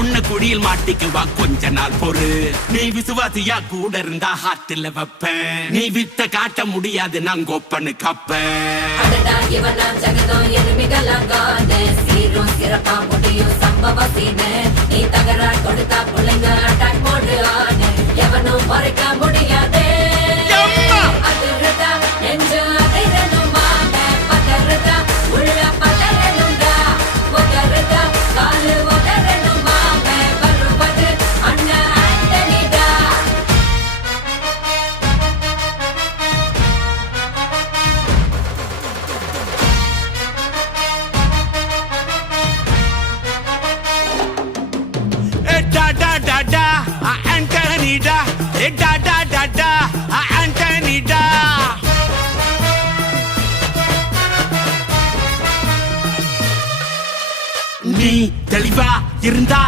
உன்ன குடியில் மாட்டிக்குவா கொஞ்ச நாள் பொறு. நீ விசுவாசியா கூட இருந்தா ஹார்ட்ல வைப்பேன். நீ வித்த காட்ட முடியாது நான் கோப்பனு கப்பேன். சீரும் சிறப்பா முடியும் சம்பவ சீனு. நீ தகராறு கொடுத்தா பிள்ளைங்க அட்டாக் மோடு ஆனு. எவனும் மறைக்க முடியாதே. அதிர்றதா நெஞ்சு அதிரணுமான பதறதா உள்ள பதறணுண்டா. உதறதா காலு உதறணுமான வருவது அண்ணன் ஆண்டனிடா. Da da da da, Anthony da. Da da da da, Anthony da. நீ தெளிவா இருந்தா